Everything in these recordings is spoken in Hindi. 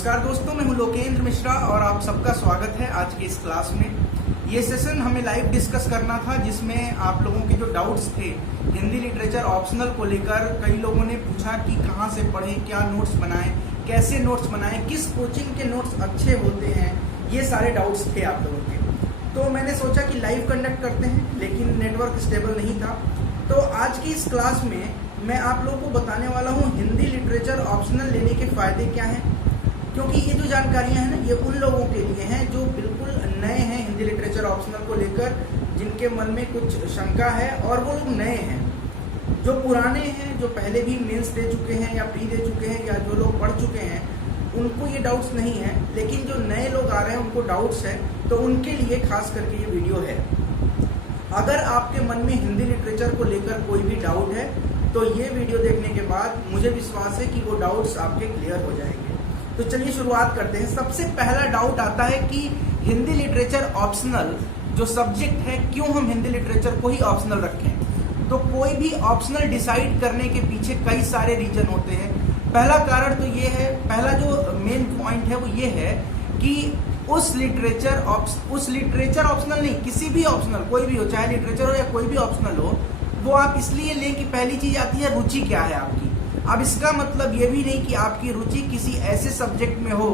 नमस्कार दोस्तों, मैं हूं लोकेंद्र मिश्रा और आप सबका स्वागत है आज की इस क्लास में। ये सेशन हमें लाइव डिस्कस करना था जिसमें आप लोगों के जो डाउट्स थे हिंदी लिटरेचर ऑप्शनल को लेकर, कई लोगों ने पूछा कि कहां से पढ़ें, क्या नोट्स बनाएं, कैसे नोट्स बनाएं, किस कोचिंग के नोट्स अच्छे होते हैं, ये सारे डाउट्स थे आप लोगों के। तो मैंने सोचा कि लाइव कंडक्ट करते हैं, लेकिन नेटवर्क स्टेबल नहीं था। तो आज की इस क्लास में मैं आप लोगों को बताने वाला हूँ हिंदी लिटरेचर ऑप्शनल लेने के फ़ायदे क्या हैं, क्योंकि ये जो जानकारियाँ हैं ना, ये उन लोगों के लिए हैं जो बिल्कुल नए हैं हिंदी लिटरेचर ऑप्शनल को लेकर, जिनके मन में कुछ शंका है, और वो लोग नए हैं। जो पुराने हैं, जो पहले भी मेंस दे चुके हैं या प्री दे चुके हैं या जो लोग पढ़ चुके हैं, उनको ये डाउट्स नहीं है। लेकिन जो नए लोग आ रहे हैं उनको डाउट्स है, तो उनके लिए खास करके ये वीडियो है। अगर आपके मन में हिंदी लिटरेचर को लेकर कोई भी डाउट है तो ये वीडियो देखने के बाद मुझे विश्वास है कि वो डाउट्स आपके क्लियर हो जाएंगे। तो चलिए शुरुआत करते हैं। सबसे पहला डाउट आता है कि हिंदी लिटरेचर ऑप्शनल जो सब्जेक्ट है, क्यों हम हिंदी लिटरेचर को ही ऑप्शनल रखें। तो कोई भी ऑप्शनल डिसाइड करने के पीछे कई सारे रीजन होते हैं। पहला कारण तो ये है, पहला जो मेन पॉइंट है वो ये है कि उस लिटरेचर ऑप्शनल नहीं, किसी भी ऑप्शनल कोई भी हो, चाहे लिटरेचर हो या कोई भी ऑप्शनल हो, वो आप इसलिए लें कि पहली चीज आती है रुचि क्या है आपकी। अब इसका मतलब ये भी नहीं कि आपकी रुचि किसी ऐसे सब्जेक्ट में हो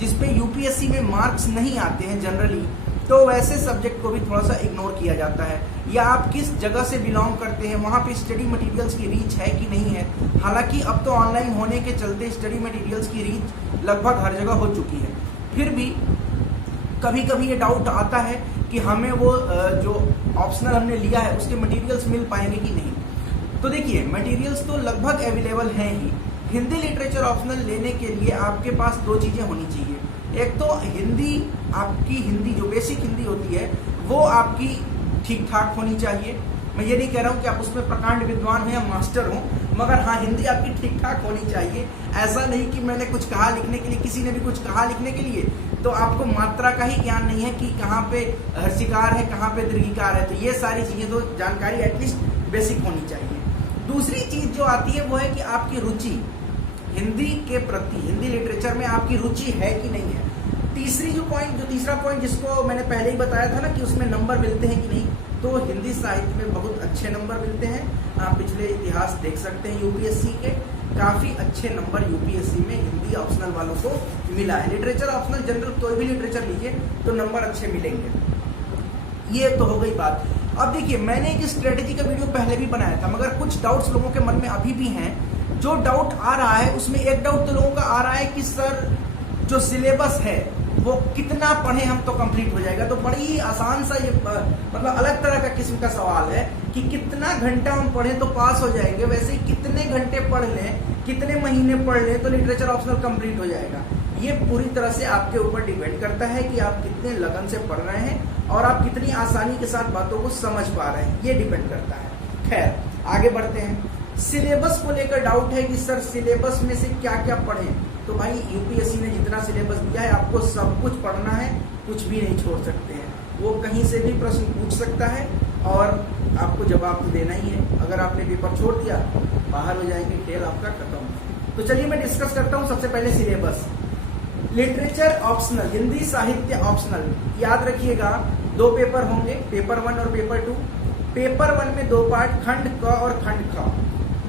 जिसपे यूपीएससी में मार्क्स नहीं आते हैं जनरली, तो वैसे सब्जेक्ट को भी थोड़ा सा इग्नोर किया जाता है। या आप किस जगह से बिलोंग करते हैं, वहाँ पे स्टडी मटेरियल्स की रीच है कि नहीं है। हालांकि अब तो ऑनलाइन होने के चलते स्टडी मटेरियल्स की रीच लगभग हर जगह हो चुकी है, फिर भी कभी कभी ये डाउट आता है कि हमें वो जो ऑप्शनल हमने लिया है उसके मटेरियल्स मिल पाएंगे कि नहीं। तो देखिए, मटेरियल्स तो लगभग अवेलेबल हैं ही। हिंदी लिटरेचर ऑप्शनल लेने के लिए आपके पास दो चीज़ें होनी चाहिए। एक तो हिंदी, आपकी हिंदी जो बेसिक हिंदी होती है वो आपकी ठीक ठाक होनी चाहिए। मैं ये नहीं कह रहा हूँ कि आप उसमें प्रकांड विद्वान हो या मास्टर हो, मगर हाँ, हिंदी आपकी ठीक ठाक होनी चाहिए। ऐसा नहीं कि मैंने कुछ कहा लिखने के लिए, किसी ने भी कुछ कहा लिखने के लिए, तो आपको मात्रा का ही ज्ञान नहीं है कि कहाँ पे हर्षिकार है, कहाँ पे दीर्घिकार है। तो ये सारी चीजें तो जानकारी एटलीस्ट बेसिक होनी चाहिए। दूसरी चीज जो आती है वो है कि आपकी रुचि हिंदी के प्रति, हिंदी लिटरेचर में आपकी रुचि है कि नहीं है। तीसरा पॉइंट जिसको मैंने पहले ही बताया था ना कि उसमें नंबर मिलते हैं कि नहीं, तो हिंदी साहित्य में बहुत अच्छे नंबर मिलते हैं। आप पिछले इतिहास देख सकते हैं यूपीएससी के, काफी अच्छे नंबर यूपीएससी में हिंदी ऑप्शनल वालों को मिला है। लिटरेचर ऑप्शनल जनरल कोई भी लिटरेचर लीजिए तो नंबर अच्छे मिलेंगे। ये तो हो गई बात। अब देखिए, मैंने एक स्ट्रेटेजी का वीडियो पहले भी बनाया था, मगर कुछ डाउट्स लोगों के मन में अभी भी हैं। जो डाउट आ रहा है उसमें एक डाउट तो लोगों का आ रहा है कि सर जो सिलेबस है वो कितना पढ़े हम तो कंप्लीट हो जाएगा। तो बड़ी ही आसान सा ये मतलब अलग तरह का किस्म का सवाल है कि कितना घंटा हम पढ़ें तो पास हो जाएंगे, वैसे ही कितने घंटे पढ़ लें, कितने महीने पढ़ लें तो लिटरेचर ऑप्शनल कंप्लीट हो जाएगा। ये पूरी तरह से आपके ऊपर डिपेंड करता है कि आप कितने लगन से पढ़ रहे हैं और आप कितनी आसानी के साथ बातों को समझ पा रहे हैं, ये डिपेंड करता है। खैर, आगे बढ़ते हैं। सिलेबस को लेकर डाउट है कि सर सिलेबस में से क्या क्या पढ़ें। तो भाई, यूपीएससी ने जितना सिलेबस दिया है आपको सब कुछ पढ़ना है, कुछ भी नहीं छोड़ सकते हैं। वो कहीं से भी प्रश्न पूछ सकता है और आपको जवाब तो देना ही है। अगर आपने पेपर छोड़ दिया, बाहर हो जाएंगे, खेल आपका खत्म। तो चलिए मैं डिस्कस करता हूँ। सबसे पहले सिलेबस। लिटरेचर ऑप्शनल, हिंदी साहित्य ऑप्शनल, याद रखिएगा 2 पेपर होंगे, पेपर 1 और पेपर 2। पेपर 1 में 2 पार्ट, खंड क और खंड ख।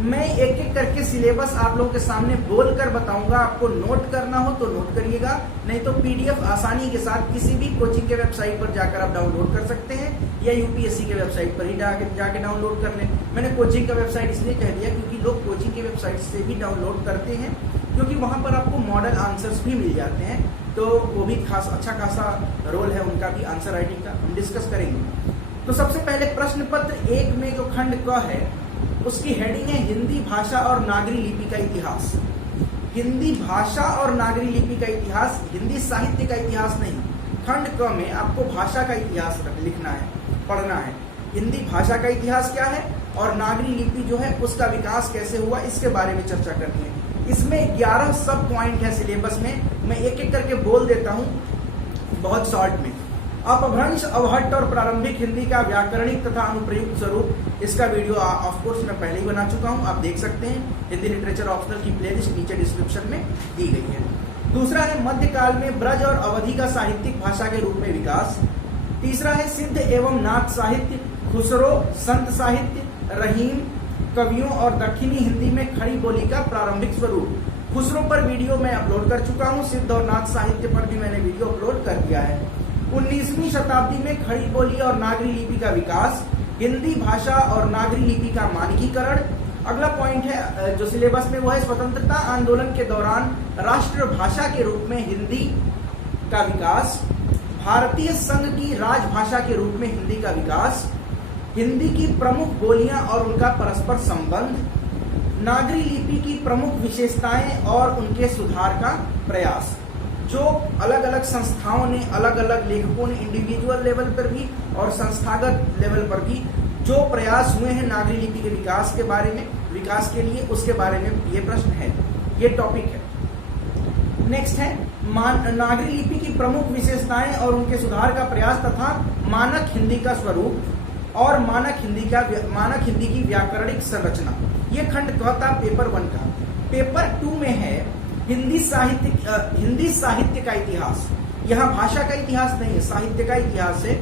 मैं एक एक करके सिलेबस आप लोगों के सामने बोलकर बताऊंगा। आपको नोट करना हो तो नोट करिएगा, नहीं तो पीडीएफ आसानी के साथ किसी भी कोचिंग के वेबसाइट पर जाकर आप डाउनलोड कर सकते हैं, या यूपीएससी के वेबसाइट पर ही जाके डाउनलोड कर लें। मैंने कोचिंग का वेबसाइट इसलिए कह दिया क्योंकि लोग कोचिंग के वेबसाइट से भी डाउनलोड करते हैं, क्योंकि वहां पर आपको मॉडल आंसर्स भी मिल जाते हैं। तो वो भी अच्छा खासा रोल है उनका भी आंसर राइटिंग का, हम डिस्कस करेंगे। तो सबसे पहले प्रश्न पत्र 1 में जो खंड क है उसकी हेडिंग है हिंदी भाषा और नागरी लिपि का इतिहास। हिंदी भाषा और नागरी लिपि का इतिहास, हिंदी साहित्य का इतिहास नहीं। खंड क में आपको भाषा का इतिहास लिखना है, पढ़ना है। हिंदी भाषा का इतिहास क्या है और नागरी लिपि जो है उसका विकास कैसे हुआ, इसके बारे में चर्चा करनी है। इसमें 11 सब पॉइंट है सिलेबस में, मैं एक एक करके बोल देता हूँ बहुत शॉर्ट में। अपभ्रंश, अवहट्ट और प्रारंभिक हिंदी का व्याकरणिक तथा अनुप्रयुक्त स्वरूप, इसका वीडियो ऑफ कोर्स मैं पहले ही बना चुका हूं, आप देख सकते हैं। हिंदी लिटरेचर ऑप्शनल की प्लेलिस्ट नीचे डिस्क्रिप्शन में दी गई है। दूसरा है मध्यकाल में ब्रज और अवधि का साहित्यिक भाषा के रूप में विकास। तीसरा है सिद्ध एवं नाथ साहित्य, खुसरो, संत साहित्य, रहीम, कवियों और दक्षिणी हिंदी में खड़ी बोली का प्रारंभिक स्वरूप। खुसरो पर वीडियो मैं अपलोड कर चुका हूँ, सिद्ध और नाथ साहित्य पर भी मैंने वीडियो अपलोड कर दिया है। 19वीं शताब्दी में खड़ी बोली और नागरी लिपि का विकास, हिंदी भाषा और नागरी लिपि का मानकीकरण। अगला पॉइंट है जो सिलेबस में वो है स्वतंत्रता आंदोलन के दौरान राष्ट्रभाषा के रूप में हिंदी का विकास, भारतीय संघ की राजभाषा के रूप में हिंदी का विकास, हिंदी की प्रमुख बोलियां और उनका परस्पर संबंध, नागरी लिपि की प्रमुख विशेषताएं और उनके सुधार का प्रयास। जो अलग अलग संस्थाओं ने, अलग अलग लेखकों ने इंडिविजुअल लेवल पर भी और संस्थागत लेवल पर भी जो प्रयास हुए हैं नागरी लिपि के विकास के बारे में, विकास के लिए, उसके बारे में ये प्रश्न है, ये टॉपिक है। नेक्स्ट है नागरी लिपि की प्रमुख विशेषताएं और उनके सुधार का प्रयास तथा मानक हिंदी का स्वरूप और मानक हिंदी की व्याकरणिक संरचना। ये खंड कहता पेपर 1 का। पेपर 2 में है हिंदी साहित्य का इतिहास। यहाँ भाषा का इतिहास नहीं है, साहित्य का इतिहास है।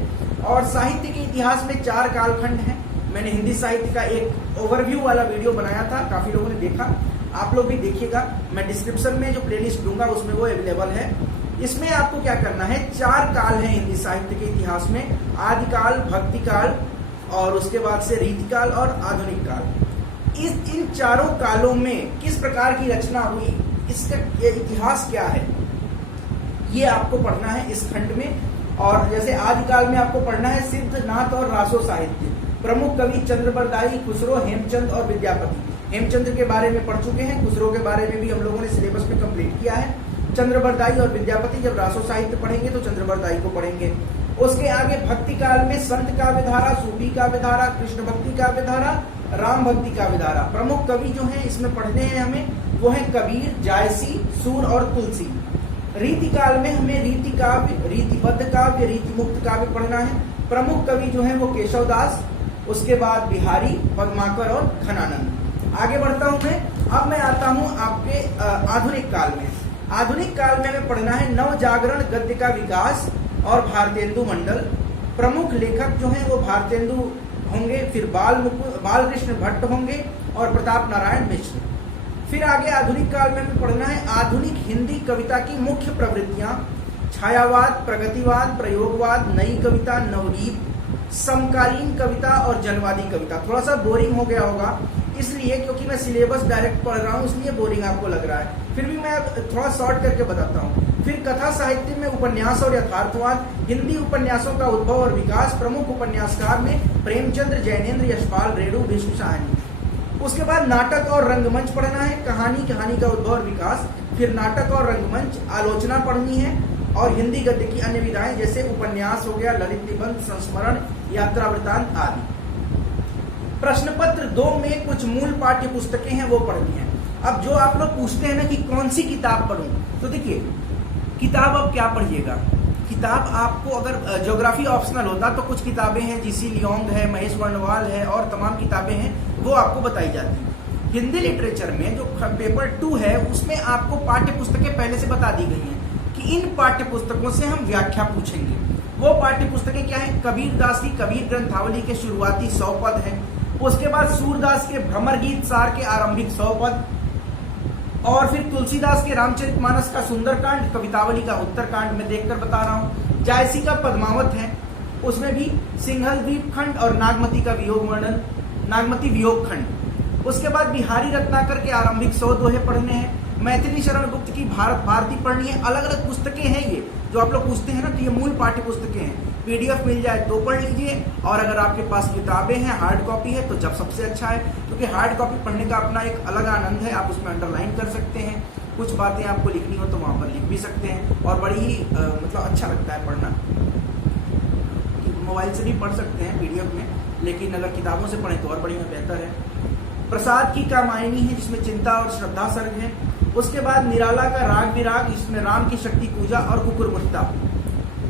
और साहित्य के इतिहास में 4 कालखंड हैं। मैंने हिंदी साहित्य का एक ओवरव्यू वाला वीडियो बनाया था, काफी लोगों ने देखा, आप लोग भी देखिएगा। मैं डिस्क्रिप्शन में जो प्लेलिस्ट दूंगा उसमें वो अवेलेबल है। इसमें आपको क्या करना है, 4 काल है हिंदी साहित्य के इतिहास में, आदिकाल, भक्तिकाल और उसके बाद से रीतिकाल और आधुनिक काल। इन चारों कालों में किस प्रकार की रचना हुई, इसका ये इतिहास क्या है, ये आपको पढ़ना है इस खंड में। और जैसे आदिकाल में आपको पढ़ना है सिद्ध, नाथ और रासो साहित्य, प्रमुख कवि चंद्रबरदाई, खुसरो, हेमचंद और विद्यापति। हेमचंद्र के बारे में पढ़ चुके हैं, खुसरो के बारे में भी हम लोगों ने सिलेबस में कंप्लीट किया है। चंद्रबरदाई और विद्यापति, जब रासो साहित्य पढ़ेंगे तो चंद्रबरदाई को पढ़ेंगे। उसके आगे भक्ति काल में संत काव्यधारा, सूफी काव्यधारा, कृष्ण भक्ति काव्यधारा, राम भक्ति काव्यधारा। प्रमुख कवि जो हैं इसमें पढ़ने हैं हमें, वो है कबीर, जायसी, सूर और तुलसी। रीति काल में हमें रीति काव्य, रीतिबद्ध काव्य, रीति मुक्त काव्य पढ़ना है। प्रमुख कवि जो है वो केशवदास, उसके बाद बिहारी, पद्माकर और घनानंद। आगे बढ़ता हूं मैं। अब मैं आता हूं आपके आधुनिक काल में। आधुनिक काल में हमें पढ़ना है नवजागरण गद्य का विकास और भारतेंदु मंडल। प्रमुख लेखक जो हैं वो भारतेंदु होंगे, फिर बालकृष्ण भट्ट होंगे और प्रताप नारायण मिश्र। फिर आगे आधुनिक काल में हमें पढ़ना है आधुनिक हिंदी कविता की मुख्य प्रवृत्तियां, छायावाद, प्रगतिवाद, प्रयोगवाद, नई कविता, नवगीत, समकालीन कविता और जनवादी कविता। थोड़ा सा बोरिंग हो गया होगा इसलिए, क्योंकि मैं सिलेबस डायरेक्ट पढ़ रहा हूँ, इसलिए बोरिंग आपको लग रहा है। फिर भी मैं थोड़ा शॉर्ट करके बताता हूँ। फिर कथा साहित्य में उपन्यास और यथार्थवाद, हिंदी उपन्यासों का उद्भव और विकास। प्रमुख उपन्यासकार में प्रेमचंद्र, जैनेन्द्र, यशपाल, रेणु, भीष्म साहनी। उसके बाद नाटक और रंगमंच पढ़ना है, कहानी का उद्भव और विकास। फिर नाटक और रंगमंच, आलोचना पढ़नी है और हिंदी गद्य की अन्य विधाएं जैसे उपन्यास हो गया, ललित निबंध, संस्मरण, यात्रा वृतांत आदि। प्रश्न पत्र 2 में कुछ मूल पाठ्य पुस्तकें हैं वो पढ़नी है। अब जो आप लोग पूछते हैं ना कि कौन सी किताब पढ़ूं, तो देखिए किताब अब क्या पढ़िएगा। किताब आपको अगर ज्योग्राफी ऑप्शनल होता तो कुछ किताबें हैं, जीसी लियोंग है, महेश वर्णवाल है और तमाम किताबें हैं वो आपको बताई जाती। हिंदी लिटरेचर में जो पेपर 2 है उसमें आपको पाठ्य पुस्तकें पहले से बता दी गई हैं कि इन पाठ्य पुस्तकों से हम व्याख्या पूछेंगे। वो पाठ्य पुस्तकें क्या है, कबीर दास की कबीर ग्रंथावली के शुरुआती 100 पद है। उसके बाद सूरदास के भ्रमर गीत सार के आरंभिक 100 पद, और फिर तुलसीदास के रामचरितमानस का सुंदरकांड, कवितावली का उत्तरकांड में देखकर बता रहा हूँ। जायसी का पद्मावत है, उसमें भी सिंघल द्वीप खंड और नागमती का वियोग वर्णन, नागमती वियोग खंड। उसके बाद बिहारी रत्नाकर के आरंभिक 100 दोहे पढ़ने हैं। मैथिली शरण गुप्त की भारत भारती पढ़नी है। अलग अलग पुस्तकें हैं ये जो आप लोग पूछते हैं ना, तो ये मूल पाठ्य पुस्तकें हैं। पीडीएफ मिल जाए तो पढ़ लीजिए, और अगर आपके पास किताबें हैं, हार्ड कॉपी है तो जब सबसे अच्छा है, क्योंकि हार्ड कॉपी पढ़ने का अपना एक अलग आनंद है। आप उसमें अंडरलाइन कर सकते हैं, कुछ बातें आपको लिखनी हो तो वहां पर लिख भी सकते हैं, और बड़ी ही मतलब अच्छा लगता है पढ़ना। मोबाइल से भी पढ़ सकते हैं पीडीएफ में, लेकिन अगर किताबों से पढ़ें तो और बढ़िया बेहतर है। प्रसाद की कामायनी है जिसमें चिंता और श्रद्धा सर्ग है। उसके बाद निराला का राग विराग, जिसमें राम की शक्ति पूजा और कुकुरमुत्ता।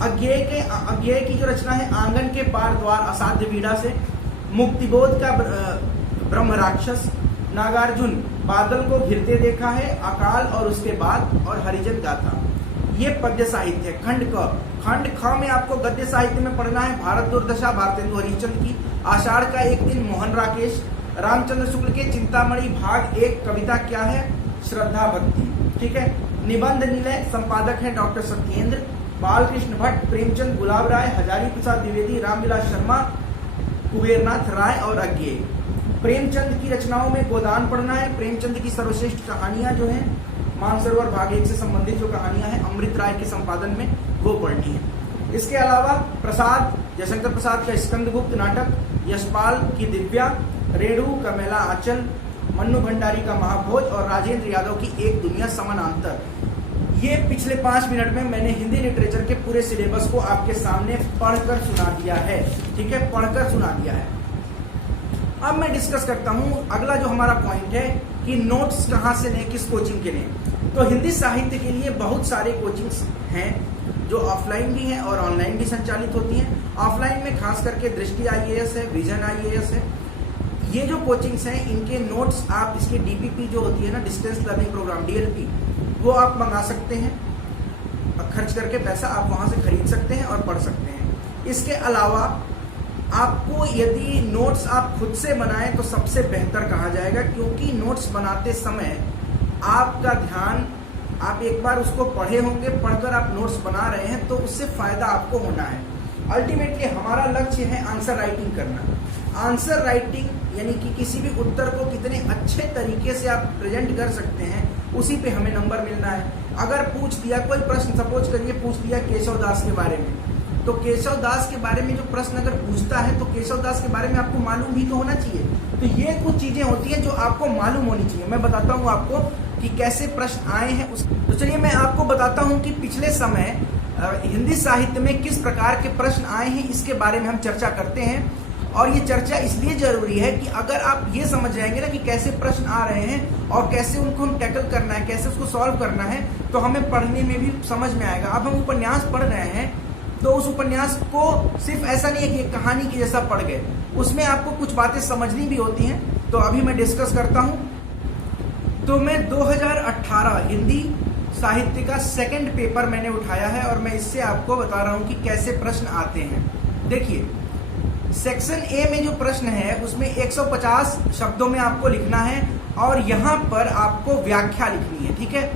अज्ञेय की जो रचना है आंगन के पार द्वार असाध्य पीड़ा से। मुक्तिबोध का ब्रह्म राक्षस। नागार्जुन, बादल को घिरते देखा है, अकाल और उसके बाद, और हरिजन गाथा। ये पद्य साहित्य है। खंड ख में आपको गद्य साहित्य में पढ़ना है भारत दुर्दशा भारतेंदु हरिश्चंद्र की, आषाढ़ का एक दिन मोहन राकेश, रामचंद्र शुक्ल के चिंतामणि भाग 1 कविता क्या है, श्रद्धा भक्ति। ठीक है। निबंध निलय, संपादक है डॉक्टर सत्येंद्र, बालकृष्ण भट्ट, प्रेमचंद, गुलाब राय, हजारी प्रसाद द्विवेदी, रामविलास शर्मा, कुबेरनाथ राय और अज्ञे। प्रेमचंद की रचनाओं में गोदान पढ़ना है। प्रेमचंद की सर्वश्रेष्ठ कहानियां जो हैं, मानसरोवर भाग 1 से संबंधित जो कहानियां हैं अमृत राय के संपादन में, वो पढ़नी है। इसके अलावा प्रसाद, जयशंकर प्रसाद का स्कंदगुप्त नाटक, यशपाल की दिव्या, रेणु का मेला आंचल, मन्नू भंडारी का महाभोज और राजेंद्र यादव की एक दुनिया समानांतर। ये पिछले 5 मिनट में मैंने हिंदी लिटरेचर के पूरे सिलेबस को आपके सामने पढ़कर सुना दिया है। ठीक है, पढ़कर सुना दिया है। अब मैं डिस्कस करता हूं अगला जो हमारा पॉइंट है कि नोट्स कहां से लें, किस कोचिंग के लें। तो हिंदी साहित्य के लिए बहुत सारे कोचिंग्स हैं जो ऑफलाइन भी हैं और ऑनलाइन भी संचालित होती हैं। ऑफलाइन में खास करके दृष्टि IAS है, विजन IAS है। ये जो कोचिंग्स हैं इनके नोट्स आप इसके DPP जो होती है ना, डिस्टेंस लर्निंग प्रोग्राम, DLP, वो आप मंगा सकते हैं। खर्च करके पैसा आप वहां से खरीद सकते हैं और पढ़ सकते हैं। इसके अलावा आपको यदि नोट्स आप खुद से बनाएं तो सबसे बेहतर कहा जाएगा, क्योंकि नोट्स बनाते समय आपका ध्यान, आप एक बार उसको पढ़े होंगे, पढ़कर आप नोट्स बना रहे हैं तो उससे फायदा आपको होना है। अल्टीमेटली हमारा लक्ष्य है आंसर राइटिंग करना। आंसर राइटिंग यानी कि किसी भी उत्तर को कितने अच्छे तरीके से आप प्रेजेंट कर सकते हैं, उसी पे हमें नंबर मिलना है। अगर पूछ दिया कोई प्रश्न, सपोज करिए पूछ दिया केशव दास के बारे में, तो केशव दास के बारे में जो प्रश्न अगर पूछता है तो केशव दास के बारे में आपको मालूम भी तो होना चाहिए। तो ये कुछ चीजें होती हैं जो आपको मालूम होनी चाहिए। मैं बताता हूँ आपको कि कैसे प्रश्न आए हैं तो चलिए मैं आपको बताता हूँ कि पिछले समय हिंदी साहित्य में किस प्रकार के प्रश्न आए हैं, इसके बारे में हम चर्चा करते हैं। और ये चर्चा इसलिए जरूरी है कि अगर आप ये समझ जाएंगे ना कि कैसे प्रश्न आ रहे हैं और कैसे उनको हम टैकल करना है, कैसे उसको सॉल्व करना है, तो हमें पढ़ने में भी समझ में आएगा। अब हम उपन्यास पढ़ रहे हैं तो उस उपन्यास को सिर्फ ऐसा नहीं है कि एक कहानी की जैसा पढ़ गए, उसमें आपको कुछ बातें समझनी भी होती हैं। तो अभी मैं डिस्कस करता हूं। तो मैं 2018 हिंदी साहित्य का सेकंड पेपर मैंने उठाया है और मैं इससे आपको बता रहा हूं कि कैसे प्रश्न आते हैं। देखिए, सेक्शन ए में जो प्रश्न है उसमें 150 शब्दों में आपको लिखना है और यहाँ पर आपको व्याख्या लिखनी है। ठीक है,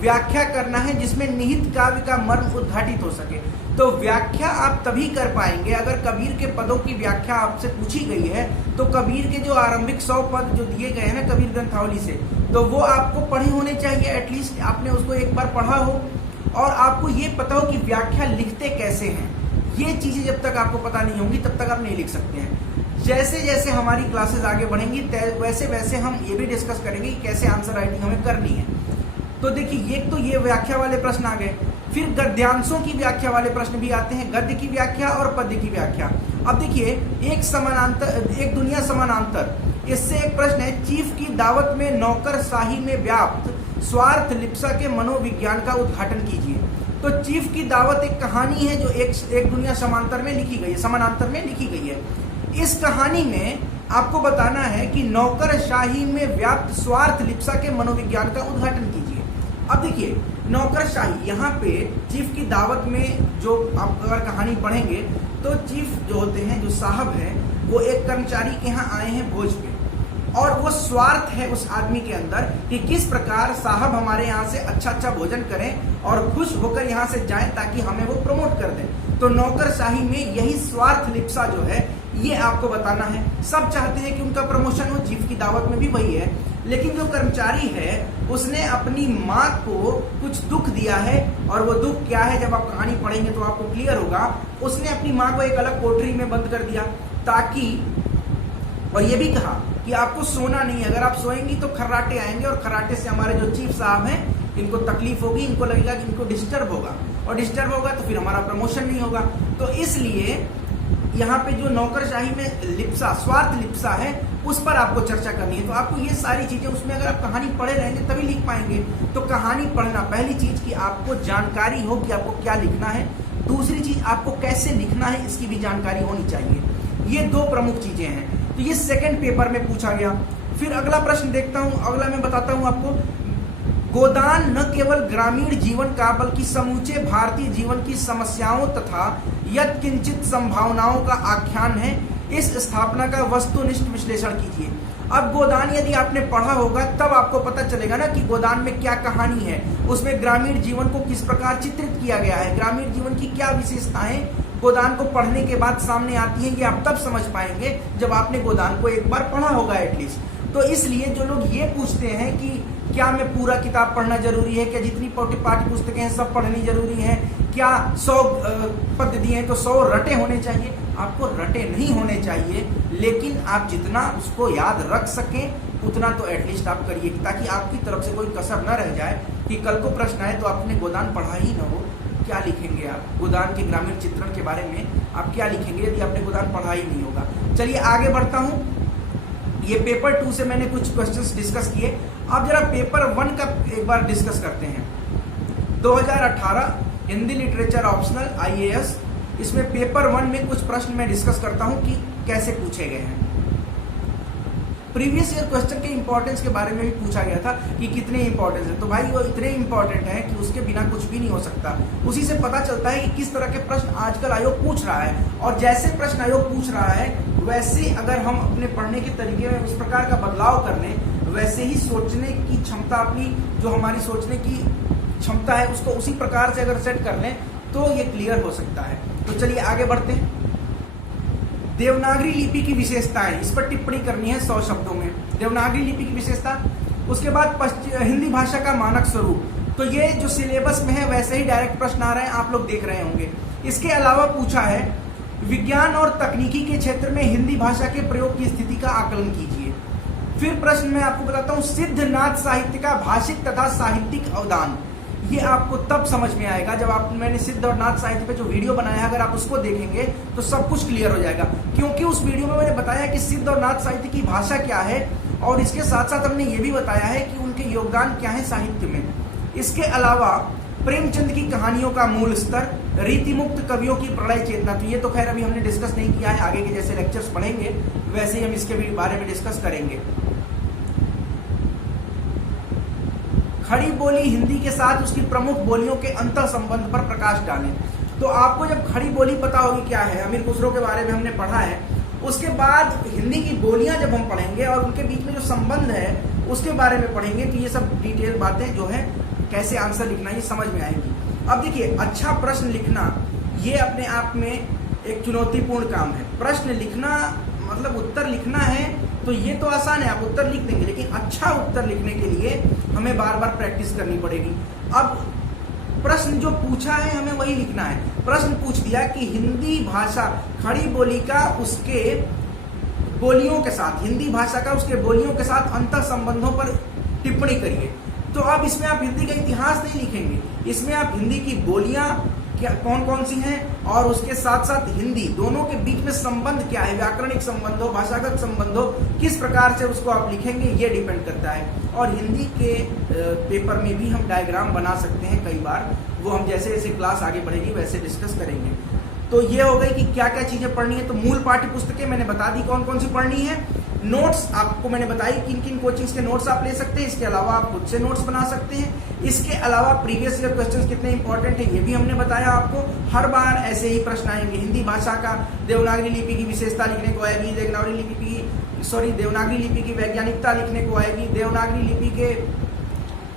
व्याख्या करना है जिसमें निहित काव्य का मर्म उद्घाटित हो सके। तो व्याख्या आप तभी कर पाएंगे अगर कबीर के पदों की व्याख्या आपसे पूछी गई है। तो कबीर के जो आरंभिक 100 पद जो दिए गए हैं ना कबीर ग्रंथावली से, तो वो आपको पढ़े होने चाहिए। एटलीस्ट आपने उसको एक बार पढ़ा हो और आपको ये पता हो कि व्याख्या लिखते कैसे हैं। ये चीजें जब तक आपको पता नहीं होंगी तब तक आप नहीं लिख सकते हैं। जैसे जैसे हमारी क्लासेस आगे बढ़ेंगी वैसे वैसे हम ये भी डिस्कस करेंगे कि कैसे आंसर राइटिंग हमें करनी है। तो देखिए, एक तो ये व्याख्या वाले प्रश्न आ गए। फिर गद्यांशों की व्याख्या वाले प्रश्न भी आते हैं, गद्य की व्याख्या और पद्य की व्याख्या। अब देखिए, एक दुनिया समानांतर, इससे एक प्रश्न है, चीफ की दावत में नौकरशाही में व्याप्त स्वार्थ लिप्सा के मनोविज्ञान का उद्घाटन कीजिए। तो चीफ की दावत एक कहानी है जो एक दुनिया समानांतर में लिखी गई है। इस कहानी में आपको बताना है कि नौकरशाही में व्याप्त स्वार्थ लिप्सा के मनोविज्ञान का उद्घाटन कीजिए। अब देखिए, नौकरशाही, यहाँ पे चीफ की दावत में जो आप अगर कहानी पढ़ेंगे तो चीफ जो होते हैं, जो साहब हैं, वो एक कर्मचारी के यहाँ आए हैं भोज पे, और वो स्वार्थ है उस आदमी के अंदर कि किस प्रकार साहब हमारे यहाँ से अच्छा भोजन करें और खुश होकर यहाँ से जाएं ताकि हमें वो प्रमोट कर दें। तो नौकरशाही में यही स्वार्थ लिप्सा जो है ये आपको बताना है। सब चाहते हैं कि उनका प्रमोशन हो, चीफ की दावत में भी वही है। लेकिन जो कर्मचारी है उसने अपनी माँ को कुछ दुख दिया है, और वो दुख क्या है जब आप कहानी पढ़ेंगे तो आपको क्लियर होगा। उसने अपनी माँ को एक अलग कोठरी में बंद कर दिया ताकि, और ये भी कहा कि आपको सोना नहीं, अगर आप सोएंगी तो खर्राटे आएंगे और खर्राटे से हमारे जो चीफ साहब हैं इनको तकलीफ होगी, इनको लगेगा कि इनको डिस्टर्ब होगा, और डिस्टर्ब होगा तो फिर हमारा प्रमोशन नहीं होगा। तो इसलिए यहाँ पे जो नौकरशाही में लिप्सा, स्वार्थ लिप्सा है, उस पर आपको चर्चा करनी है। तो आपको ये सारी चीजें उसमें अगर आप कहानी पढ़े रहेंगे तभी लिख पाएंगे। तो कहानी पढ़ना, पहली चीज की आपको जानकारी हो कि आपको क्या लिखना है। दूसरी चीज, आपको कैसे लिखना है इसकी भी जानकारी होनी चाहिए। ये दो प्रमुख चीजें हैं। तो ये सेकंड पेपर में पूछा गया। फिर अगला प्रश्न देखता हूं, अगला मैं बताता हूं आपको। गोदान न केवल ग्रामीण जीवन का बल्कि समूचे भारतीय जीवन की समस्याओं तथा यत्किंचित संभावनाओं का आख्यान है। इस स्थापना का वस्तुनिष्ठ विश्लेषण कीजिए। अब गोदान यदि आपने पढ़ा होगा तब आपको पता चलेगा ना कि गोदान में क्या कहानी है, उसमें ग्रामीण जीवन को किस प्रकार चित्रित किया गया है, ग्रामीण जीवन की क्या विशेषताएं गोदान को पढ़ने के बाद सामने आती हैं, ये आप तब समझ पाएंगे जब आपने गोदान को एक बार पढ़ा होगा एटलीस्ट। तो इसलिए जो लोग ये पूछते हैं कि क्या मैं पूरा किताब पढ़ना जरूरी है, क्या जितनी पाठ्य पुस्तकें हैं सब पढ़नी जरूरी है, क्या 100 पद्य दिए हैं तो 100 रटे होने चाहिए, आपको रटे नहीं होने चाहिए, लेकिन आप जितना उसको याद रख सकें उतना तो एटलीस्ट आप करिए, ताकि आपकी तरफ से कोई कसर न रह जाए कि कल को प्रश्न आए तो आपने गोदान पढ़ा ही न हो। क्या लिखेंगे आप गोदान के ग्रामीण चित्रण के बारे में, आप क्या लिखेंगे यदि आपने गोदान पढ़ा ही नहीं होगा। चलिए आगे बढ़ता हूं। ये पेपर 2 से मैंने कुछ क्वेश्चंस डिस्कस किए, अब जरा पेपर 1 का एक बार डिस्कस करते हैं। 2018 हिंदी लिटरेचर ऑप्शनल IAS, इसमें पेपर 1 में कुछ प्रश्न मैं डिस्कस करता हूं कि कैसे पूछे गए हैं। प्रीवियस ईयर क्वेश्चन के इंपॉर्टेंस के बारे में भी पूछा गया था कि कितने इंपॉर्टेंस है, तो भाई वो इतने इंपॉर्टेंट है कि उसके बिना कुछ भी नहीं हो सकता। उसी से पता चलता है कि किस तरह के प्रश्न आजकल आयोग पूछ रहा है, और जैसे प्रश्न आयोग पूछ रहा है वैसे अगर हम अपने पढ़ने के तरीके में उस प्रकार का बदलाव कर लें, वैसे ही सोचने की क्षमता अपनी, जो हमारी सोचने की क्षमता है उसको उसी प्रकार से अगर सेट कर लें तो ये क्लियर हो सकता है। तो चलिए आगे बढ़ते हैं। देवनागरी लिपि की विशेषताएं, इस पर टिप्पणी करनी है 100 शब्दों में। देवनागरी लिपि की विशेषता, उसके बाद हिंदी भाषा का मानक स्वरूप, तो ये जो सिलेबस में है वैसे ही डायरेक्ट प्रश्न आ रहे हैं, आप लोग देख रहे होंगे। इसके अलावा पूछा है विज्ञान और तकनीकी के क्षेत्र में हिंदी भाषा के प्रयोग की स्थिति का आकलन कीजिए। फिर प्रश्न मैं आपको बताता हूं सिद्धनाथ साहित्य का भाषिक तथा साहित्यिक अवदान। ये आपको तब समझ में आएगा जब मैंने सिद्ध और नाथ साहित्य पे जो वीडियो बनाया है, अगर आप उसको देखेंगे तो सब कुछ क्लियर हो जाएगा, क्योंकि उस वीडियो में मैंने बताया कि सिद्ध और नाथ साहित्य की भाषा क्या है, और इसके साथ साथ हमने ये भी बताया है कि उनके योगदान क्या है साहित्य में। इसके अलावा प्रेमचंद की कहानियों का मूल स्तर, रीतिमुक्त कवियों की प्रणय चेतना, तो ये तो खैर अभी हमने डिस्कस नहीं किया है, आगे के जैसे लेक्चर्स पढ़ेंगे वैसे ही हम इसके बारे में डिस्कस करेंगे। खड़ी बोली हिंदी के साथ उसकी प्रमुख बोलियों के अंतर संबंध पर प्रकाश डालें। तो आपको जब खड़ी बोली पता होगी क्या है, अमीर खुसरो के बारे में हमने पढ़ा है, उसके बाद हिंदी की बोलियां जब हम पढ़ेंगे और उनके बीच में जो संबंध है उसके बारे में पढ़ेंगे, तो ये सब डिटेल बातें जो है कैसे आंसर लिखना ये समझ में आएगी। अब देखिए, अच्छा प्रश्न लिखना ये अपने आप में एक चुनौतीपूर्ण काम है। प्रश्न लिखना मतलब उत्तर लिखना है तो ये तो आसान है, आप उत्तर लिख देंगे, लेकिन अच्छा उत्तर लिखने के लिए हमें बार बार प्रैक्टिस करनी पड़ेगी। अब प्रश्न जो पूछा है हमें वही लिखना है। प्रश्न पूछ दिया कि हिंदी भाषा खड़ी बोली का उसके बोलियों के साथ, हिंदी भाषा का उसके बोलियों के साथ अंतर संबंधों पर टिप्पणी करिए। तो अब इसमें आप हिंदी का इतिहास नहीं लिखेंगे, इसमें आप हिंदी की बोलियां क्या कौन कौन सी हैं और उसके साथ साथ हिंदी दोनों के बीच में संबंध क्या है, व्याकरणिक संबंध हो, भाषागत संबंध हो, किस प्रकार से उसको आप लिखेंगे ये डिपेंड करता है। और हिंदी के पेपर में भी हम डायग्राम बना सकते हैं कई बार, वो हम जैसे जैसे क्लास आगे बढ़ेगी वैसे डिस्कस करेंगे। तो ये हो गई कि क्या क्या चीजें पढ़नी है। तो मूल पाठ्य पुस्तकें मैंने बता दी कौन कौन सी पढ़नी है। नोट्स आपको मैंने बताई किन किन कोचिंग्स के नोट्स आप ले सकते हैं, इसके अलावा आप खुद से नोट्स बना सकते हैं। इसके अलावा प्रीवियस ईयर क्वेश्चंस कितने इंपॉर्टेंट है ये भी हमने बताया आपको। हर बार ऐसे ही प्रश्न आएंगे। हिंदी भाषा का देवनागरी लिपि की विशेषता लिखने को आएगी, देवनागरी लिपि की वैज्ञानिकता लिखने को आएगी, देवनागरी लिपि के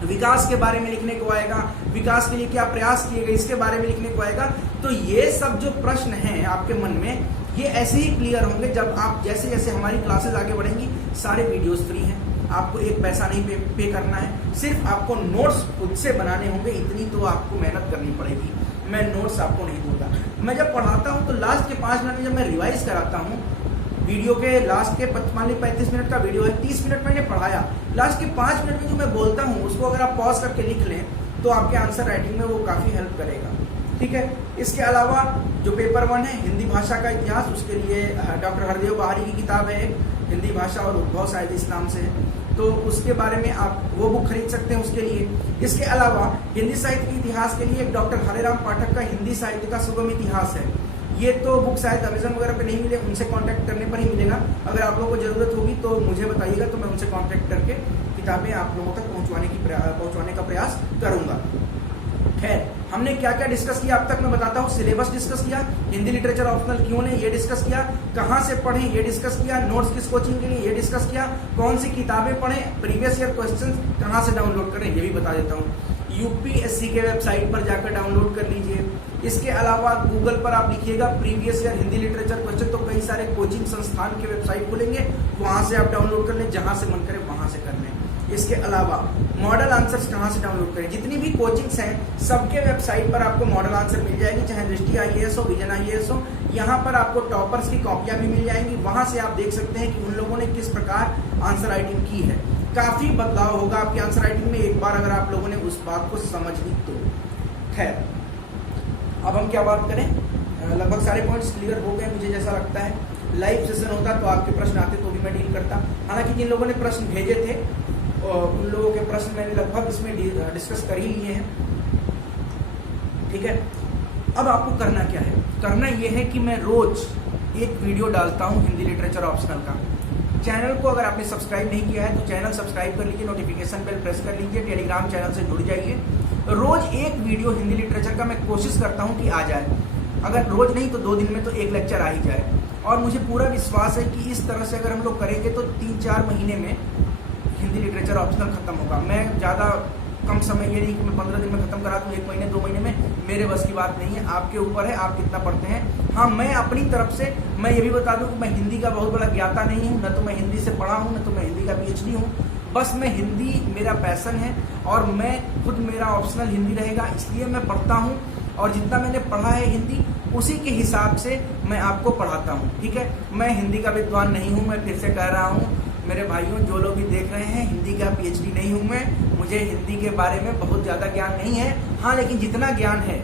विकास के बारे में लिखने को आएगा, विकास के लिए क्या प्रयास किए गए इसके बारे में लिखने को आएगा। तो ये सब जो प्रश्न हैं आपके मन में, ये ऐसे ही क्लियर होंगे जब आप जैसे जैसे हमारी क्लासेस आगे बढ़ेंगी। सारे वीडियोस फ्री हैं, आपको एक पैसा नहीं पे करना है, सिर्फ आपको नोट्स खुद से बनाने होंगे, इतनी तो आपको मेहनत करनी पड़ेगी। मैं नोट्स आपको नहीं दूंगा। मैं जब पढ़ाता हूँ तो लास्ट के 5 मिनट में जब मैं रिवाइज कराता हूँ, वीडियो के लास्ट के 35 मिनट का वीडियो है, 30 मिनट मैंने पढ़ाया, लास्ट के 5 मिनट में जो मैं बोलता हूँ उसको अगर आप पॉज करके लिख लें तो आपके आंसर राइटिंग में वो काफ़ी हेल्प करेगा। ठीक है। इसके अलावा जो पेपर 1 है हिंदी भाषा का इतिहास, उसके लिए डॉक्टर हरदेव बहारी की किताब है हिंदी भाषा और उद्भव शायद इस नाम से है, तो उसके बारे में आप वो बुक खरीद सकते हैं उसके लिए। इसके अलावा हिंदी साहित्य के इतिहास के लिए डॉक्टर हरेराम पाठक का हिंदी साहित्य का सुगम इतिहास है, ये तो बुक शायद अमेजन वगैरह पे नहीं मिले, उनसे कांटेक्ट करने पर ही मिलेगा। अगर आप लोगों को ज़रूरत होगी तो मुझे बताइएगा, तो मैं उनसे कांटेक्ट करके किताबें आप लोगों तक पहुंचवाने का प्रयास करूंगा। खैर, हमने क्या क्या डिस्कस किया अब तक मैं बताता हूँ। सिलेबस डिस्कस किया, हिंदी लिटरेचर ऑप्शनल क्यों ने ये डिस्कस किया, कहाँ से पढ़ें ये डिस्कस किया, नोट्स किस कोचिंग के लिए ये डिस्कस किया, कौन सी किताबें पढ़ें, प्रीवियस ईयर क्वेश्चंस कहाँ से डाउनलोड करें ये भी बता देता हूँ। यूपीएससी के वेबसाइट पर जाकर डाउनलोड कर लीजिए। इसके अलावा गूगल पर आप लिखिएगा previous year Hindi literature question, तो कई सारे कोचिंग संस्थान के वेबसाइट खुलेंगे, वहां से आप डाउनलोड कर लें, जहां से मन करे वहां से कर लें। इसके अलावा मॉडल आंसर्स कहाँ से डाउनलोड करें, जितनी भी कोचिंग्स हैं सबके वेबसाइट पर आपको मॉडल आंसर मिल जाएगी, चाहे दृष्टि IAS हो, विजन IAS हो। यहाँ पर आपको टॉपर्स की कॉपियां भी मिल जाएंगी, वहां से आप देख सकते हैं कि उन लोगों ने किस प्रकार आंसर राइटिंग की है। काफी बदलाव होगा आपकी आंसर राइटिंग में, एक बार अगर आप लोगों ने उस बात को समझ ली तो। खैर, अब हम क्या बात करें, लगभग सारे पॉइंट्स क्लियर हो गए मुझे जैसा लगता है। लाइव सेशन होता तो आपके प्रश्न आते तो भी मैं डील करता, हालांकि जिन लोगों ने प्रश्न भेजे थे उन लोगों के प्रश्न मैंने लगभग इसमें डिस्कस कर ही लिए हैं। ठीक है, अब आपको करना क्या है, करना यह है कि मैं रोज एक वीडियो डालता हूं हिंदी लिटरेचर ऑप्शनल का। चैनल को अगर आपने सब्सक्राइब नहीं किया है तो चैनल सब्सक्राइब कर लीजिए, नोटिफिकेशन बेल प्रेस कर लीजिए, टेलीग्राम चैनल से जुड़ जाइए। रोज एक वीडियो हिंदी लिटरेचर का मैं कोशिश करता हूं कि आ जाए, अगर रोज नहीं तो 2 दिन में तो एक लेक्चर आ ही जाए। और मुझे पूरा विश्वास है कि इस तरह से अगर हम लोग करेंगे तो 3-4 महीने में हिंदी लिटरेचर ऑप्शनल खत्म होगा। मैं ज़्यादा कम समय ये नहीं कि मैं 15 दिन में खत्म करा दूँ, 1 महीने 2 महीने में, मेरे बस की बात नहीं है, आपके ऊपर है आप कितना पढ़ते हैं। हाँ, मैं अपनी तरफ से मैं ये भी बता दूं कि मैं हिंदी का बहुत बड़ा ज्ञाता नहीं हूँ, न तो मैं हिंदी से पढ़ा हूँ, न तो मैं हिंदी का PhD हूँ। बस मैं हिंदी मेरा पैशन है और मैं खुद मेरा ऑप्शनल हिंदी रहेगा, इसलिए मैं पढ़ता हूँ और जितना मैंने पढ़ा है हिंदी उसी के हिसाब से मैं आपको पढ़ाता हूँ। ठीक है, मैं हिंदी का विद्वान नहीं हूँ, मैं फिर से कह रहा हूँ मेरे भाइयों, जो लोग भी देख रहे हैं, हिंदी का PhD नहीं हूँ मैं, मुझे हिंदी के बारे में बहुत ज़्यादा ज्ञान नहीं है। हाँ, लेकिन जितना ज्ञान है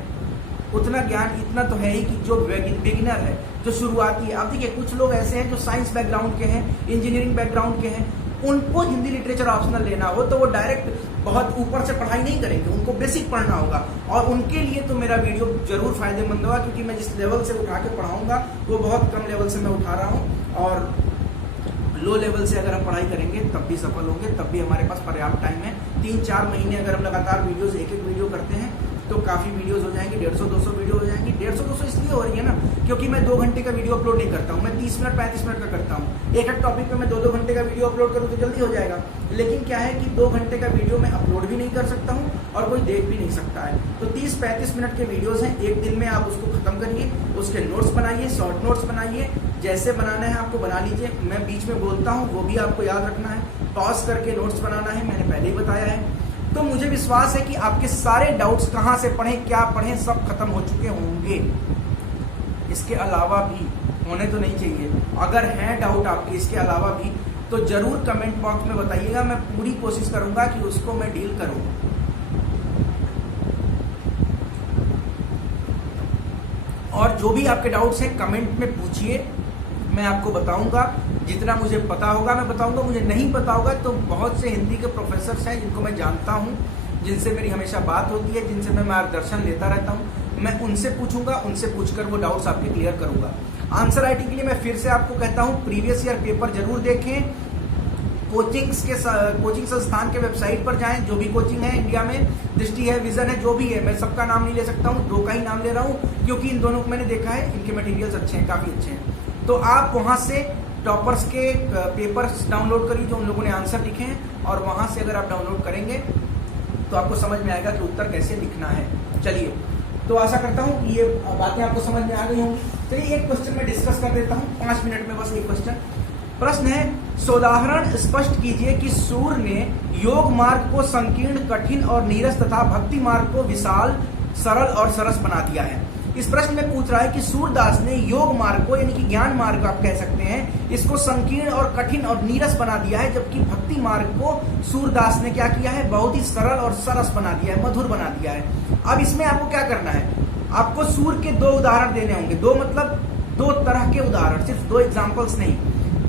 उतना ज्ञान इतना तो है ही कि जो बिगिनर है, जो शुरुआती है। अब देखिए, कुछ लोग ऐसे हैं जो साइंस बैकग्राउंड के हैं, इंजीनियरिंग बैकग्राउंड के हैं, उनको हिंदी लिटरेचर ऑप्शनल लेना हो तो वो डायरेक्ट बहुत ऊपर से पढ़ाई नहीं करेंगे, उनको बेसिक पढ़ना होगा। और उनके लिए तो मेरा वीडियो जरूर फायदेमंद होगा, क्योंकि मैं जिस लेवल से उठा के पढ़ाऊंगा वो बहुत कम लेवल से मैं उठा रहा हूँ, और लो लेवल से अगर हम पढ़ाई करेंगे तब भी सफल होंगे, तब भी हमारे पास पर्याप्त टाइम है। 3-4 महीने अगर हम लगातार वीडियोस एक वीडियो करते हैं तो काफ़ी वीडियोस हो जाएंगे, 150-200 वीडियो हो जाएंगी। 150-200 इसलिए हो रही है ना क्योंकि मैं 2 घंटे का वीडियो अपलोड नहीं करता हूँ, मैं 30 मिनट 35 मिनट का करता हूँ। एक टॉपिक पे मैं 2-2 घंटे का वीडियो अपलोड करूँ तो जल्दी हो जाएगा, लेकिन क्या है कि 2 घंटे का वीडियो मैं अपलोड भी नहीं कर सकता हूँ और कोई देख भी नहीं सकता है। तो 30-35 मिनट के वीडियोज हैं, एक दिन में आप उसको खत्म करिए, उसके नोट्स बनाइए, शॉर्ट नोट्स बनाइए, जैसे बनाना है आपको बना लीजिए। मैं बीच में बोलता हूँ वो भी आपको याद रखना है, पॉज करके नोट्स बनाना है, मैंने पहले ही बताया है। तो मुझे विश्वास है कि आपके सारे डाउट्स कहाँ से पढ़ें, क्या पढ़ें, सब खत्म हो चुके होंगे। इसके अलावा भी होने तो नहीं चाहिए, अगर हैं डाउट आपके इसके अलावा भी तो जरूर कमेंट बॉक्स में बताइएगा, मैं पूरी कोशिश करूंगा कि उसको मैं डील करूं। और जो भी आपके डाउट्स हैं कमेंट में पूछिए, मैं आपको बताऊंगा, जितना मुझे पता होगा मैं बताऊंगा। मुझे नहीं पता होगा तो बहुत से हिंदी के प्रोफेसर्स हैं जिनको मैं जानता हूं, जिनसे मेरी हमेशा बात होती है, जिनसे मैं मार्गदर्शन लेता रहता हूं, मैं उनसे पूछूंगा, उनसे पूछकर वो डाउट्स आपके क्लियर करूंगा। आंसर राइटिंग के लिए मैं फिर से आपको कहता हूं प्रीवियस ईयर पेपर जरूर देखें, कोचिंग संस्थान के वेबसाइट पर जाएं, जो भी कोचिंग है इंडिया में, दृष्टि है, विजन है, जो भी है, मैं सबका नाम नहीं ले सकता हूं, 2 का ही नाम ले रहा हूं क्योंकि इन दोनों को मैंने देखा है, इनके मटेरियल्स अच्छे हैं, काफी अच्छे हैं। तो आप वहां से टॉपर्स के पेपर्स डाउनलोड करिए जो उन लोगों ने आंसर लिखे हैं, और वहां से अगर आप डाउनलोड करेंगे तो आपको समझ में आएगा कि उत्तर कैसे लिखना है। चलिए, तो आशा करता हूं कि ये बातें आपको समझ में आ गई होंगी। चलिए एक क्वेश्चन में डिस्कस कर देता हूं 5 मिनट में, बस एक क्वेश्चन। प्रश्न है, सोदाहरण स्पष्ट कीजिए कि सूर ने योग मार्ग को संकीर्ण, कठिन और नीरस तथा भक्ति मार्ग को विशाल, सरल और सरस बना दिया है। इस प्रश्न में पूछ रहा है कि सूरदास ने योग मार्ग को, यानी कि ज्ञान मार्ग आप कह सकते हैं, इसको संकीर्ण और कठिन और नीरस बना दिया है, जबकि भक्ति मार्ग को सूरदास ने क्या किया है, बहुत ही सरल और सरस बना दिया है, मधुर बना दिया है। अब इसमें आपको क्या करना है, आपको सूर के 2 उदाहरण देने होंगे, 2 मतलब 2 तरह के उदाहरण, सिर्फ 2 एग्जाम्पल्स नहीं,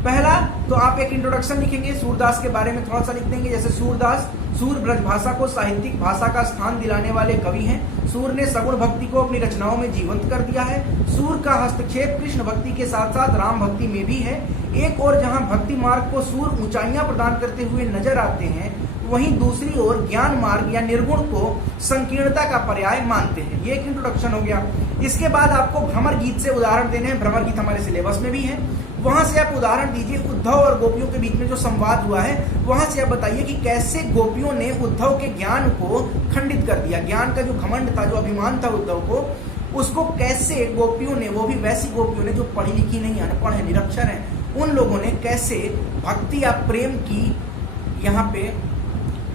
पहला तो आप एक इंट्रोडक्शन लिखेंगे, सूरदास के बारे में थोड़ा सा लिख देंगे। जैसे सूरदास सूर ब्रज भाषा को साहित्यिक भाषा का स्थान दिलाने वाले कवि हैं। सूर ने सगुण भक्ति को अपनी रचनाओं में जीवंत कर दिया है। सूर का हस्तक्षेप कृष्ण भक्ति के साथ साथ राम भक्ति में भी है। एक और जहां भक्ति मार्ग को सूर ऊंचाइयां प्रदान करते हुए नजर आते हैं, वहीं दूसरी ओर ज्ञान मार्ग या निर्गुण को संकीर्णता का पर्याय मानते हैं। ये एक इंट्रोडक्शन हो गया। इसके बाद आपको भ्रमर गीत से उदाहरण देने हैं। भ्रमर गीत हमारे सिलेबस में भी है, वहां से आप उदाहरण दीजिए। उद्धव और गोपियों के बीच में जो संवाद हुआ है, वहां से आप बताइए कि कैसे गोपियों ने उद्धव के ज्ञान को खंडित कर दिया। ज्ञान का जो घमंड था, जो अभिमान था उद्धव को, उसको कैसे गोपियों ने, वो भी वैसी गोपियों ने जो पढ़ी लिखी नहीं, अनपढ़ है, निरक्षर है, उन लोगों ने कैसे भक्ति या प्रेम की, यहाँ पे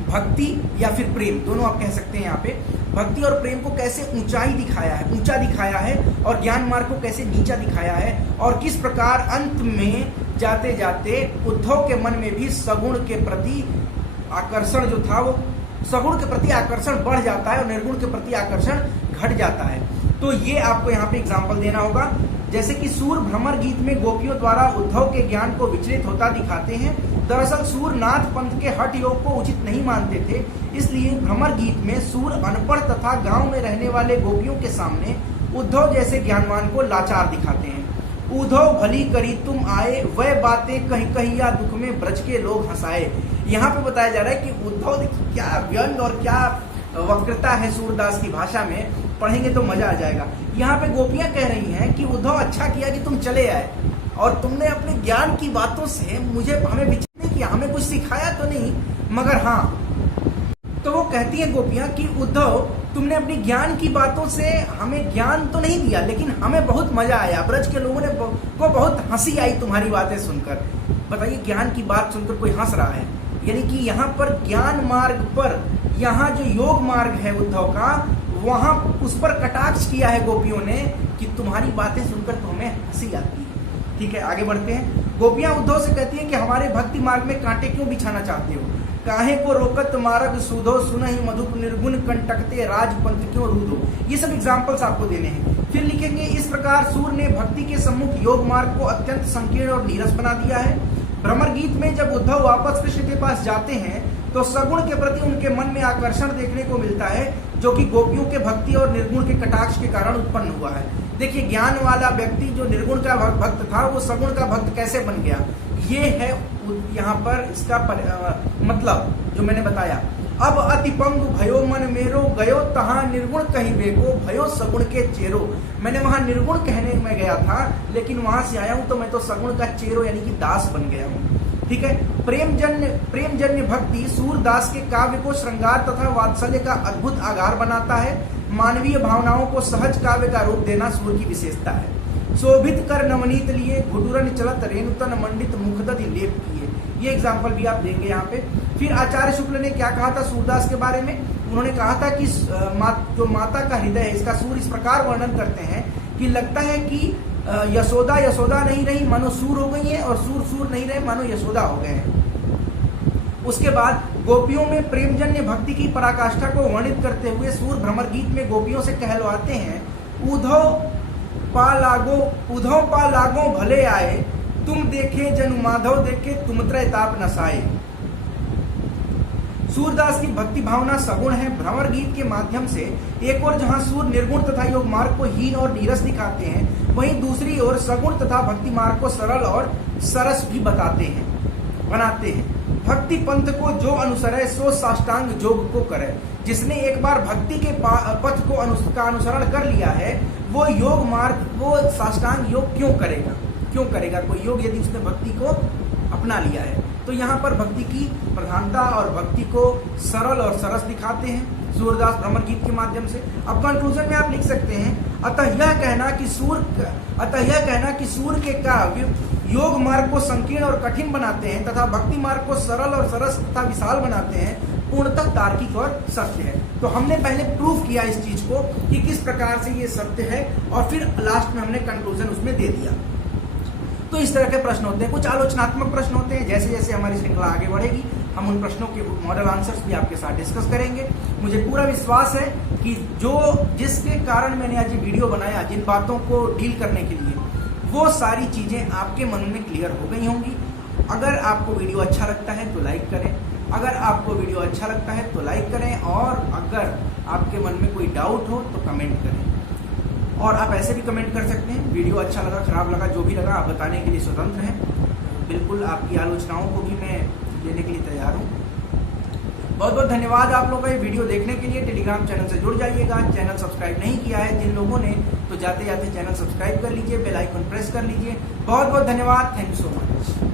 भक्ति या फिर प्रेम दोनों आप कह सकते हैं, यहाँ पे भक्ति और प्रेम को कैसे ऊंचाई दिखाया है, ऊंचा दिखाया है, और ज्ञान मार्ग को कैसे नीचा दिखाया है, और किस प्रकार अंत में जाते जाते उद्धव के मन में भी सगुण के प्रति आकर्षण जो था, वो सगुण के प्रति आकर्षण बढ़ जाता है और निर्गुण के प्रति आकर्षण घट जाता है। तो ये आपको यहाँ पे एग्जाम्पल देना होगा। जैसे कि सूर भ्रमर गीत में गोपियों द्वारा उद्धव के ज्ञान को विचलित होता दिखाते हैं। दरअसल सूर नाथ पंथ के हठ योग को उचित नहीं मानते थे, इसलिए भ्रमर गीत में सूर अनपढ़ तथा गांव में रहने वाले गोपियों के सामने उद्धव जैसे ज्ञानवान को लाचार दिखाते हैं। उद्धव भली करी तुम आए, वह बातें कहीं कहीं या दुख में ब्रज के लोग हंसाए। यहाँ पे बताया जा रहा है कि उद्धव, देखिए क्या व्यंग और क्या वक्रता है सूरदास की भाषा में, पढ़ेंगे तो मजा आ जाएगा। यहाँ पे गोपियां कह रही हैं कि उद्धव अच्छा किया कि तुम चले आए, और तुमने अपने ज्ञान की बातों से हमें विचलित नहीं किया, हमें कुछ सिखाया तो नहीं, मगर हाँ, तो वो कहती हैं गोपियां कि उद्धव तुमने अपनी ज्ञान की बातों से हमें ज्ञान तो नहीं दिया, लेकिन हमें बहुत मजा आया, ब्रज के लोगों ने को बहुत हंसी आई तुम्हारी बातें सुनकर। बताइए, ज्ञान की बात सुनकर कोई हंस रहा है, यानी कि यहाँ पर ज्ञान मार्ग पर, यहाँ जो योग मार्ग है उद्धव का, वहां उस पर कटाक्ष किया है गोपियों ने कि तुम्हारी बातें सुनकर तो हमें हंसी आती है। ठीक है, आगे बढ़ते हैं। गोपियां उद्धव से कहती हैं कि हमारे भक्ति मार्ग में कांटे क्यों बिछाना चाहते हो, काहे को रोकत मार्ग सुधो, सुनहि मधुप निर्गुण कंटकते, राजपंथ क्यों रूधो। ये सब एग्जाम्पल्स आपको देने हैं। फिर लिखेंगे, इस प्रकार सूर ने भक्ति के सम्मुख योग मार्ग को अत्यंत संकीर्ण और नीरस बना दिया है। भ्रमर गीत में जब उद्धव वापस कृष्ण के पास जाते हैं तो सगुण के प्रति उनके मन में आकर्षण देखने को मिलता है, जो कि गोपियों के भक्ति और निर्गुण के कटाक्ष के कारण उत्पन्न हुआ है। देखिए, ज्ञान वाला व्यक्ति जो निर्गुण का भक्त था, वो सगुण का भक्त कैसे बन गया, ये है यहाँ पर इसका मतलब जो मैंने बताया। अब अति पंगु भयो मन मेरो, गयो तहां निर्गुण कहीं बेको, भयो सगुण के चेरो। मैंने वहां निर्गुण कहने में गया था, लेकिन वहां से आया हूं तो मैं तो सगुण का चेरो यानी कि दास बन गया हूं। ठीक है, प्रेमजन्य भक्ति सूरदास के काव्य को श्रृंगार तथा वात्सल्य का अद्भुत आधार बनाता है। मानवीय भावनाओं को सहज काव्य का रूप देना सूर की विशेषता है। शोभित कर नवनीत लिए, घुटुरन चलत रेणुतन मंडित मुखदधि लेप किए। ये एग्जाम्पल भी आप देंगे यहाँ पे। फिर आचार्य शुक्ल ने क्या कहा था सूरदास के बारे में, उन्होंने कहा था कि जो माता का हृदय है, इसका सूर इस प्रकार वर्णन करते हैं कि लगता है कि यशोदा यशोदा नहीं रही, मानो सूर हो गई है, और सूर सूर नहीं रहे, मानो यशोदा हो गए हैं। उसके बाद गोपियों में प्रेमजन्य भक्ति की पराकाष्ठा को वर्णित करते हुए सूर भ्रमर गीत में गोपियों से कहलवाते हैं, उद्धव पा लागो भले आए, तुम देखे जनु माधव देखे, तुम त्रैताप नसाए। सूरदास की भक्ति भावना सगुण है। भ्रमर गीत के माध्यम से एक और जहां सूर निर्गुण तथा योग मार्ग को हीन और नीरस दिखाते हैं, वहीं दूसरी ओर सगुण तथा भक्ति मार्ग को सरल और सरस भी बनाते हैं। भक्ति पंथ को जो अनुसरे सो साष्टांग योग को करे। जिसने एक बार भक्ति के पथ को अनुसरण कर लिया है, वो योग मार्ग, वो साष्टांग योग क्यों करेगा कोई योग, यदि उसने भक्ति को अपना लिया है। तो यहाँ पर भक्ति की प्रधानता और भक्ति को सरल और सरस दिखाते हैं सूरदास भ्रमर गीत के माध्यम से। अब कंक्लूजन में आप लिख सकते हैं, अतः यह कहना कि सूर के काव्य योग मार्ग को संकीर्ण और कठिन बनाते हैं तथा भक्ति मार्ग को सरल और सरस तथा विशाल बनाते हैं, पूर्णतः तार्किक और सत्य है। तो हमने पहले प्रूफ किया इस चीज को कि किस प्रकार से ये सत्य है, और फिर लास्ट में हमने कंक्लूजन उसमें दे दिया। तो इस तरह के प्रश्न होते हैं, कुछ आलोचनात्मक प्रश्न होते हैं। जैसे जैसे हमारी श्रृंखला आगे बढ़ेगी, हम उन प्रश्नों के मॉडल आंसर्स भी आपके साथ डिस्कस करेंगे। मुझे पूरा विश्वास है कि जिसके कारण मैंने आज ये वीडियो बनाया, जिन बातों को डील करने के लिए, वो सारी चीजें आपके मन में क्लियर हो गई होंगी। अगर आपको वीडियो अच्छा लगता है तो लाइक करें, अगर आपको वीडियो अच्छा लगता है तो लाइक करें, और अगर आपके मन में कोई डाउट हो तो कमेंट करें। और आप ऐसे भी कमेंट कर सकते हैं, वीडियो अच्छा लगा, खराब लगा, जो भी लगा आप बताने के लिए स्वतंत्र हैं। बिल्कुल आपकी आलोचनाओं को भी मैं लेने के लिए तैयार हूँ। बहुत बहुत धन्यवाद आप लोगों का ये वीडियो देखने के लिए। टेलीग्राम चैनल से जुड़ जाइएगा। चैनल सब्सक्राइब नहीं किया है जिन लोगों ने, तो जाते जाते चैनल सब्सक्राइब कर लीजिए, बेल आइकन प्रेस कर लीजिए। बहुत बहुत धन्यवाद। Thank you so much.